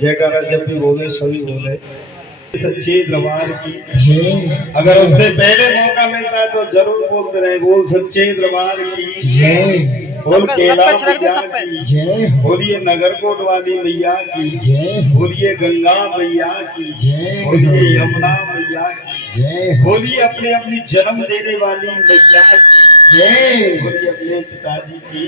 जयकारा जब भी बोले सभी बोले सच्चे दरबार की। अगर उससे पहले मौका मिलता है तो जरूर बोलते रहे, बोल सच्चे दरबार की, बोल केला मैया की, बोलिए नगरकोट वाली मैया की, बोलिए गंगा मैया की, बोलिए यमुना मैया की, बोलिए अपने अपनी जन्म देने वाली मैया की, बोलिए अपने पिताजी की।